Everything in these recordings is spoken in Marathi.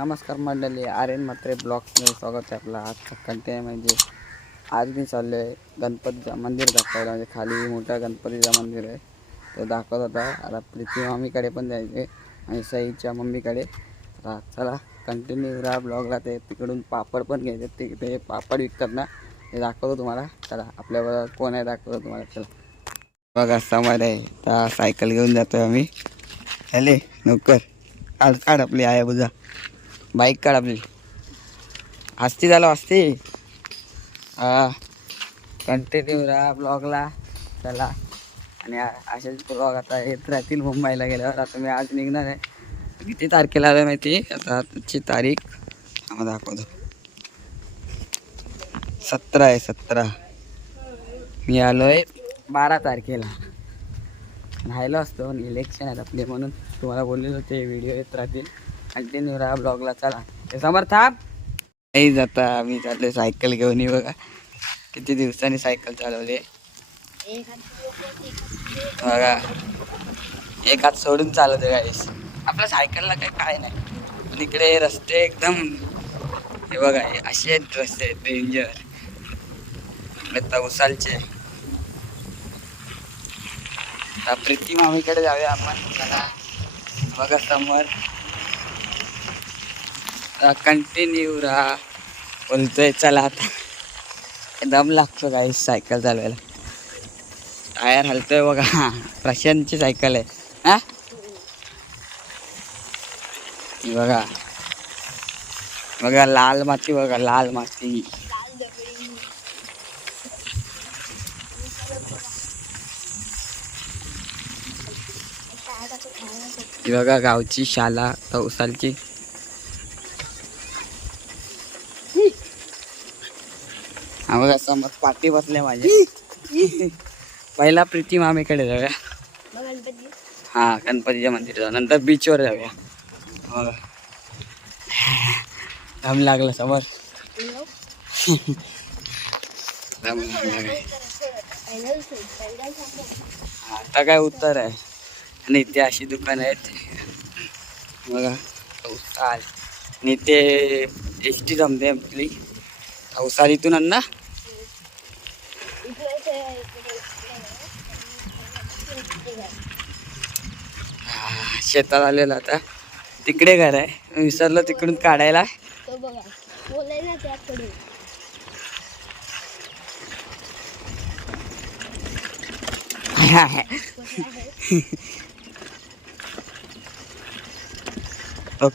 नमस्कार मंडळी आर्यन एन म्हात्रे ब्लॉगमध्ये स्वागत आहे आपलं. आज कंटेन म्हणजे आज मी चाललो आहे गणपतीचं मंदिर दाखवायला. म्हणजे खाली मोठं गणपतीचं मंदिर आहे. ते दाखवत होता. आता प्रीती मम्मीकडे पण जायचे आणि सईच्या मम्मीकडे. चला कंटिन्यू राहा ब्लॉगला ते तिकडून पापड पण घ्यायचे. ते ते पापड विकतात ना ते दाखवतो तुम्हाला. चला आपल्याबरोबर कोण आहे दाखवतो तुम्हाला. चला. बघा समोर आहे. तर सायकल घेऊन जातो आम्ही. हॅले नोकर. काढ काढ आपली आया बुजा. बाईक काढ आपली. असती झालं असती कंटिन्यू राहा ब्लॉगला चला. आणि असेच ब्लॉग आता येत राहतील मुंबईला गेल्यावर. आता मी आज निघणार आहे. किती तारखेला आलं माहिती? आता आजची तारीख. आम्हाला दाखवतो सतरा आहे सतरा. मी आलो आहे बारा तारखेला. राहिलो असतो पण इलेक्शन आहेत आपले म्हणून. तुम्हाला बोललेलो ते व्हिडिओ येत राहतील. कंटिन्यू राहा ब्लॉगला चला. ते समोर नाही जाता आम्ही चाललो सायकल घेऊन येऊ बघा. किती दिवसांनी सायकल चालवली. बघा. एक हात सोडून चालवते गाडीस आपल्या सायकलला काही काय नाही. पण इकडे रस्ते एकदम हे बघा असे आहेत रस्ते डेंजर उसालचे. प्रीती मामीकडे जाऊया आपण. बघा समोर. कंटिन्यू राहा. बोलतोय चला आता. दम लागतो काही सायकल चालवायला. टायर हलतोय बघा. प्रशांतची सायकल आहे. हा? बघा. बघा लाल माती बघा लाल माती. बघा गावची शाला तौसालची बघा समोर पाठी बसले माझ्या. पहिला प्रीती मामीकडे जाऊया. हा गणपतीच्या मंदिर जाऊ. नंतर बीचवर जाऊया. बघा. दम लागला समोर. दम आता काय उत्तर आहे? आणि इथे अशी दुकान आहेत. बघा उत्तर आणि ते एस टी जमते आपली. उसाल इथून शेतात आलेलं आता. तिकडे घर आहे. विसरलो तिकडून काढायला.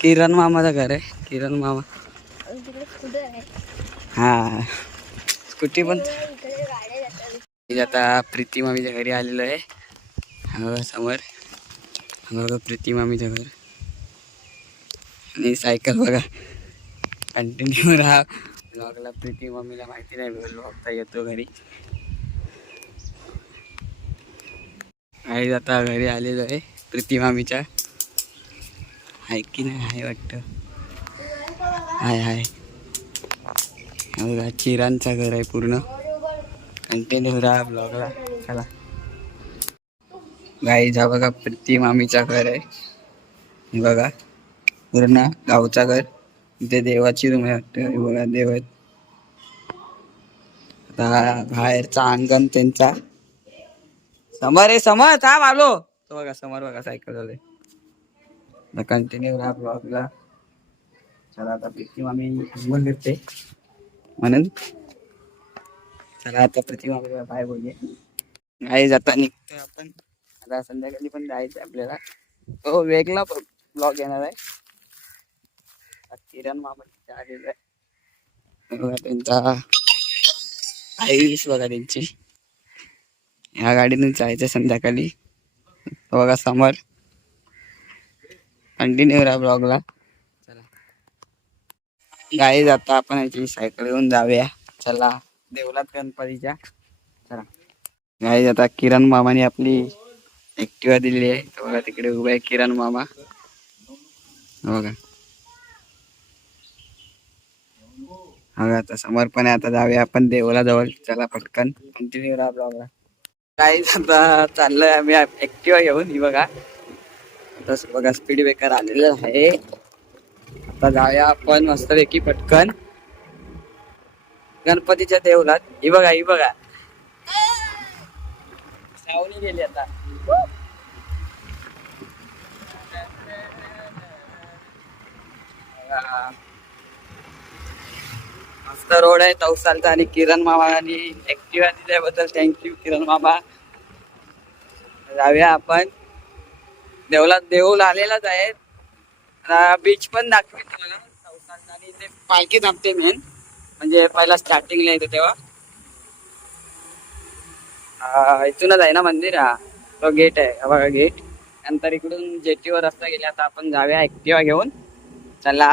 किरण मामाचं घर आहे. किरण मामा. हा. स्कूटी पण इकडे गाड्या जातात मी आता प्रीती मामीच्या घरी आलेलो आहे. हा समोर. बघा प्रीती मामीचं घर. आणि सायकल बघा. कंटिन्यू राहा. ब्लॉगला प्रीती मम्मीला माहिती नाही ब्लॉगता येतो घरी. आई आता घरी आलेलो आहे प्रीती मामीच्या. आहे की नाही आहे वाटतं. हाय हाय. बघा चिरांचा घर आहे पूर्ण. कंटिन्यू राहा ब्लॉगला. चला. गाई जा बघा प्रीती मामीचा घर आहे. हे बघा. पूर्ण गावचा घर. इथे देवाची रूम आहे वाटतं. बघा देव आहेत. आता बाहेरचा अंगण त्यांचा. समोर आहे समोर. थांब आलो तो बघा समोर बघा सायकल झाले कंटिन्यू राहा ब्लॉगला. चला आता प्रीती मामी बोल देते म्हणून चला आता प्रतिमा आपल्याला बाय बोलूया नाही जाता निघतोय आपण. आता संध्याकाळी पण जायचं आपल्याला. तो वेगळा ब्लॉग येणार आहे. किरण मामा आलेला आहे. बघा त्यांचा आयुष बघा त्यांची. ह्या गाडीने जायचं संध्याकाळी. बघा समोर. कंटिन्यू राहा ब्लॉगला चला. गाडी जाता आपण याची सायकल घेऊन जाऊया. चला. देवलात गणपतीच्या. चला. गाडी आता किरण मामाने आपली ऍक्टिवा दिलेली आहे. तर बघा तिकडे उभा आहे किरण मामा. बघा. बघा आता समोर आहे. आता जाऊया आपण देवला जवळ चला पटकन. कंटिन्यू राहा ब्लॉगला काही आता चाललंय आम्ही. ऍक्टिवा घेऊन ही बघा. आता बघा स्पीड ब्रेकर आलेलं आहे. आता जाऊया आपण मस्तपैकी पटकन. गणपतीच्या देवलात ही बघा ही बघा. सावली गेली आता. मस्त रोड आहे तवसालचा आणि किरण मामा आणि ऍक्टिव्हा दिल्याबद्दल थँक्यू किरण मामा. जाऊया आपण. देवला देऊळ आलेलाच आहे. बीच पण दाखवेल तुम्हाला. तवसालचा आणि इथे पालखी थांबते मेन म्हणजे पहिला स्टार्टिंगला येतो तेव्हा. इथूनच आहे ना मंदिर? हा तो गेट आहे बघा गेट नंतर इकडून जेटीवर रस्ता गेला आता आपण जाऊया ऍक्टिवा घेऊन. चला.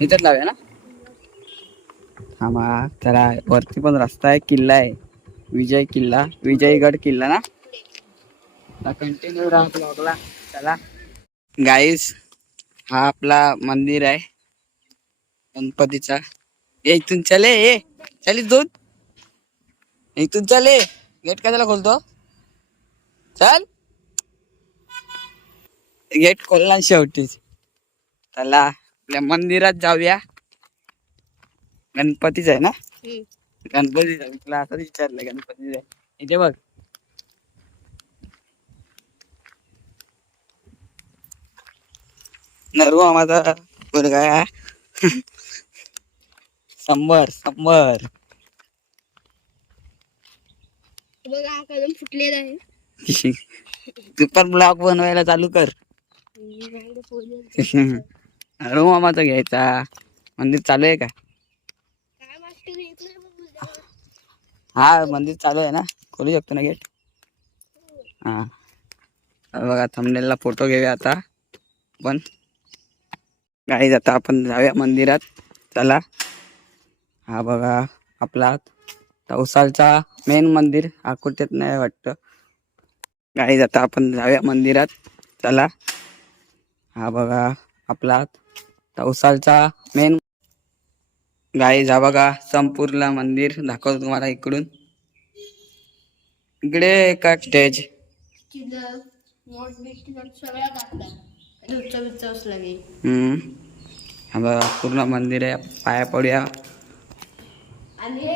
इथंच लावूया ना? हा मग चला वरती पण रस्ता आहे किल्ला आहे. विजय किल्ला विजयगड किल्ला ना? कंटिन्यू राहतो चला. गाईस हा आपला मंदिर आहे. गणपतीचा. ए इथून चले ए चल इथून. इथून चले गेट कशाला खोलतो? चल. गेट खोलला शेवटीच चला आपल्या मंदिरात जाऊया. गणपतीच आहे ना? गणपतीचा तुला असंच विचारलं गणपतीचा आहे. इथे बघ. नरू माझा मुलगा शंभर शंभर. बघा हा फुटलेला आहे. तू पण ब्लॉग बनवायला चालू कर. नरू मामाचा घ्यायचा. मंदिर चालू आहे का? काय मास्टर येत नाही बघ तुझ्यावर. हा मंदिर चालू आहे ना? खोलू शकतो ना गेट? हा. हा बघा थंबनेलला फोटो घेऊया आता. पण गाडी आता आपण जाऊया मंदिरात. चला. हा बघा आपला तवसालचा मेन मंदिर हा कुठेच नाही वाटतं. गाडी आता आपण जाऊया मंदिरात. चला. हा बघा आपला तवसालचा मेन गाई जा बघा संपूर्ण मंदिर दाखवतो तुम्हाला इकडून. इकडे का स्टेज हा बघा पूर्ण मंदिर आहे. पाया पडूया. आणि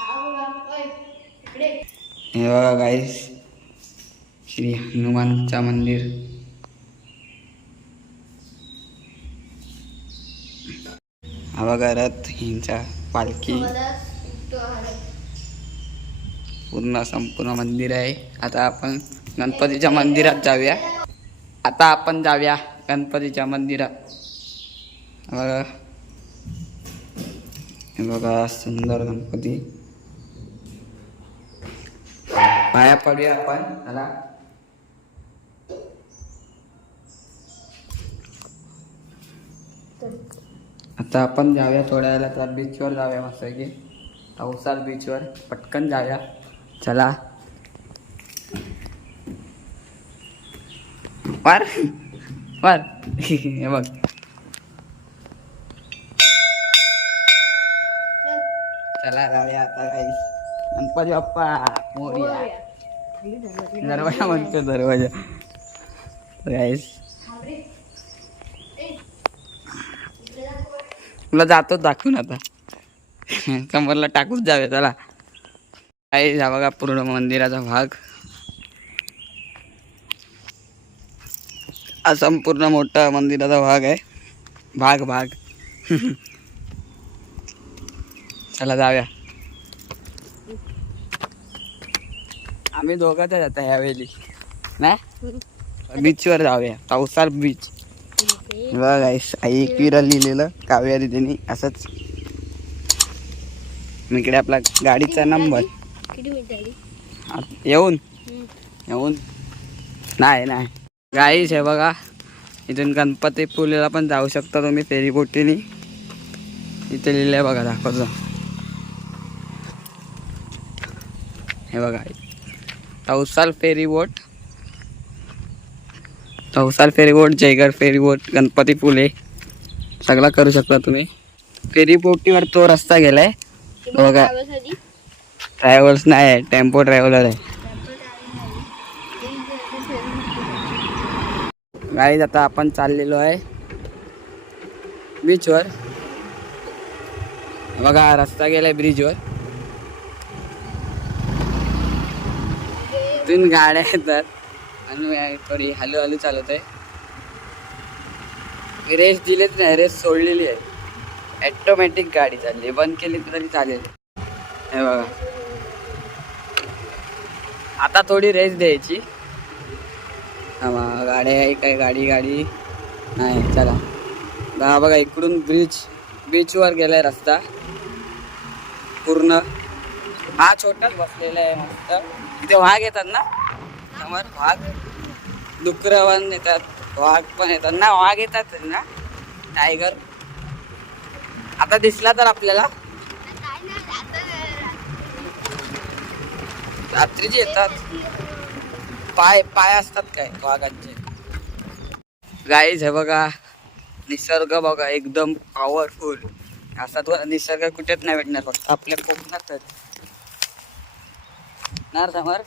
हा बघा हे गाईस श्री हनुमानचा मंदिर. हा बघा रथ हिंचा पालखी. पूर्ण संपूर्ण मंदिर आहे. आता आपण गणपतीच्या मंदिरात जाऊया. आता आपण जाऊया गणपतीच्या मंदिरात. बघा. हे बघा सुंदर गणपती. पाया पडूया आपण मला आता आपण जाऊया थोड्या वेळेला त्या बीचवर जाऊया मस्त की अवसाल बीचवर पटकन जाऊया. चला. वर वर हे बघ. चला जाऊया आता काही. गणपती बाप्पा मोरया. दरवाजा म्हणतो दरवाजा. गाईस तुला जातो दाखवून आता. कमरला टाकूच जावे चला. काही जा बघा पूर्ण मंदिराचा भाग. हा संपूर्ण मोठा मंदिराचा भाग आहे. भाग भाग. चला जाऊया. आम्ही दोघांच आता ह्यावेळी. नाही? बीचवर जाऊया. पावसाळ बीच बघा आई एकविरा लिहिलेलं काव्यारी त्यांनी. असंच. इकडे आपला गाडीचा नंबर येऊन. येऊन. नाही नाही. गाईच आहे बघा. इथून गणपती पुलेला पण जाऊ शकता तुम्ही फेरीबोटीने इथे लिहिलं आहे बघा दाखवतो. हे बघा. तवसाल ferry boat. तवसाल ferry boat Jaigad ferry boat Ganpati पुले सगळा करू शकता तुम्ही. फेरी बोटीवर तो रस्ता गेलाय. बघा. ट्रॅव्हल्स नाही आहे. टेम्पो ट्रॅव्हलर आहे. गाडीत आता आपण चाललेलो आहे बीचवर बघा रस्ता गेलाय ब्रिजवर तीन गाड्या येतात. आणि थोडी हलू हलू चालवत आहे. रेस दिलेच नाही रेस सोडलेली आहे. ॲटोमॅटिक गाडी चालली बंद केली तरी चालेल. हे बघा. आता थोडी रेस द्यायची. हा गाड्या आहे काय गाडी गाडी. नाही चला. बघा इकडून ब्रिज बीचवर गेलाय रस्ता. पूर्ण. हा छोटाच बसलेला आहे मस्त. इथे वाघ येतात ना? समोर वाघ. डुकर पण येतात. वाघ पण येतात. ना वाघ येतात ना? टायगर आता दिसला तर आपल्याला? रात्रीचे येतात. पाय पाय असतात काय वाघांचे? गाईज हे बघा. निसर्ग बघा एकदम पॉवरफुल असा तो निसर्ग कुठेच नाही भेटणार. फक्त आपल्या कोकणातच. ना समोर.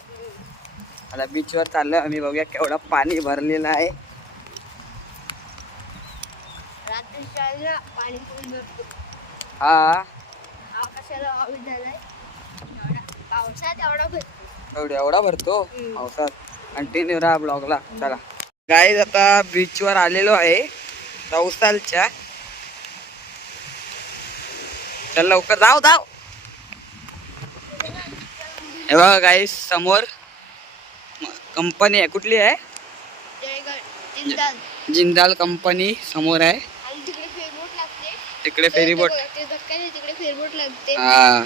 आता बीचवर चाललोय. आम्ही बघूया केवढा पाणी भरलेलं आहे. हा. एवढा भरतो. पावसात. कंटिन्यू राहा ब्लॉगला चला. गाईज आता बीचवर आलेलो आहे. चौसालच्या चल लवकर. जाऊ जाऊ. हे बघा गाईज समोर कंपनी आहे. कुठली आहे? जिंदाल. कंपनी समोर आहे. तिकडे फेरबोट ते- ते हा.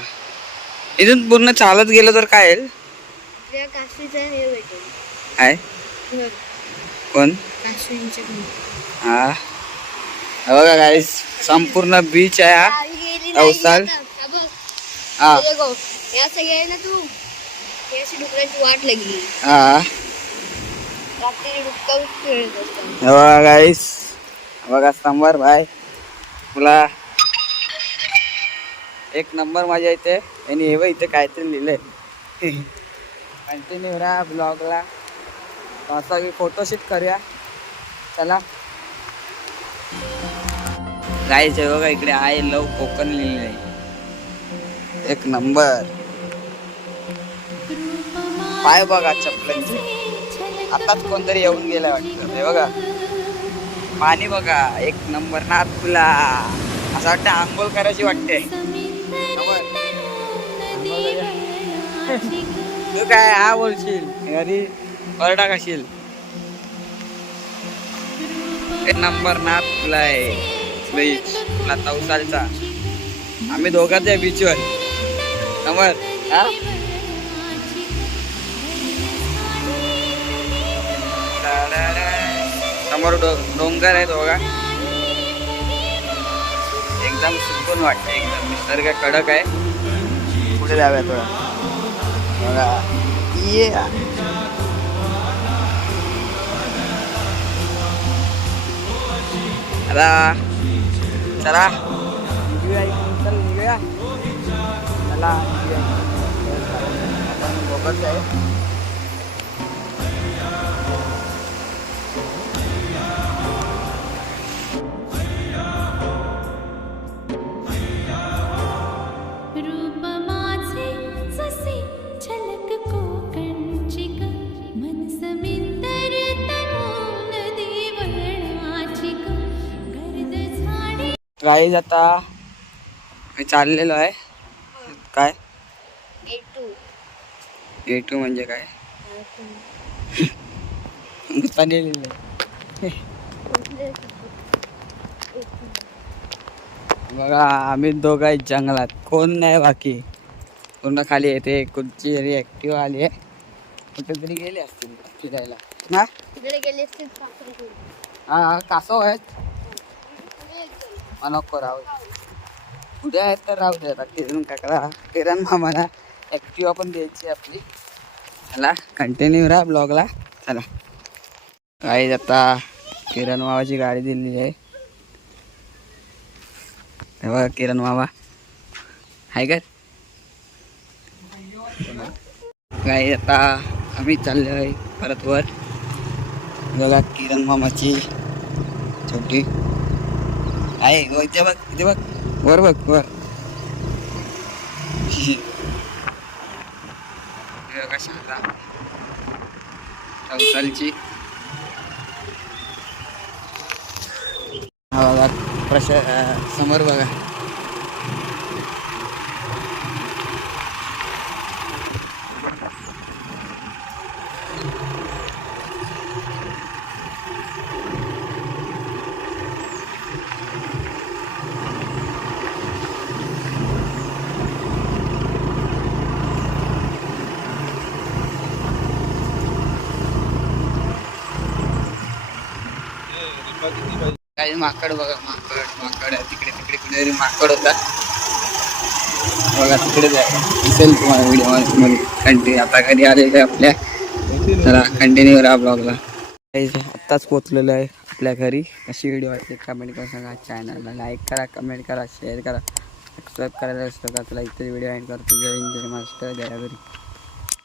इथून पूर्ण चालत गेलो तर काय हे घर. कोण. हा. बघा गाईज संपूर्ण बीच आहे हा. अवसाल. हा बघ. तू हे अशी डुकराची वाट लागली. रात्री डुक्कर खेळत असतात बघा गाईस बघा समोर भाई तुला एक नंबर माझ्या इथे आणि हे बघ इथे काहीतरी लिहिलंय. कंटिन्यू राहा ब्लॉगला असा की फोटोशूट करूया. चला. गाईच हे बघा इकडे आय लव कोकण लिहिलंय. एक नंबर. पाय बघा चपलांचे. आताच कोणतरी येऊन गेलाय वाटतं. हे बघा. पाणी बघा एक नंबर ना तुला. असं वाटतं आंघोळ करायची वाटते. तू काय हा बोलशील? घरी ओरडा खाशील. एक नंबर ना तुला आहे बीच तुला तवसालचा आम्ही दोघांच आहे बीचवर नंबर हा? समोर डो डोंगर आहे बघा. एकदम सुकून वाटते एकदम निसर्ग कडक आहे. पुढे जाऊया थोडा. बघा. ये. चला. चल. निघूया चला बघत आहे. गाईज आता मी चाललेलो आहे. काय? ए टू म्हणजे काय. बघा आम्ही दोघं आहेत जंगलात. कोण नाही बाकी. पूर्ण खाली येते कुठची तरी ऍक्टिव्ह आली आहे. कुठेतरी गेले असतील फिरायला. ना? तिकडे गेले असतील सासरकडे. हा हा, कासव आहेत. नको राहू उद्या आहेत तर राहू द्या आता किरण काकडा किरण मामाला ॲक्टिवा पण द्यायची आपली. चला कंटिन्यू राहा ब्लॉगला चला. काही आता किरण मामाची गाडी दिलेली आहे. तेव्हा किरण मामा. आहे का? काही आता आम्ही चाललो आहे परत वर. बघा किरण मामाची छोटी. आहे. हो, इथे बघ इथे बघ. वर बघ वर. हे बघा शारदा चौसालची हा बघा प्रश समोर बघा. काही माकड बघा माकड माकड तिकडे तिकडे कुठेतरी माकड होता बघा तिकडे जाय. दिसेल तुम्हाला व्हिडिओमध्ये कंटिन्यू आता घरी आलेलं आहे आपल्या. चला कंटिन्यू राहा ब्लॉगला आत्ताच पोचलेलो आहे आपल्या घरी. अशी व्हिडिओ वाटते कमेंट करून सांगा. चॅनलला लाईक करा कमेंट करा शेअर करा. सबस्क्राईब करायला असतं का तुला इतर व्हिडिओ एंड करतो. जय हिंद जय घरी.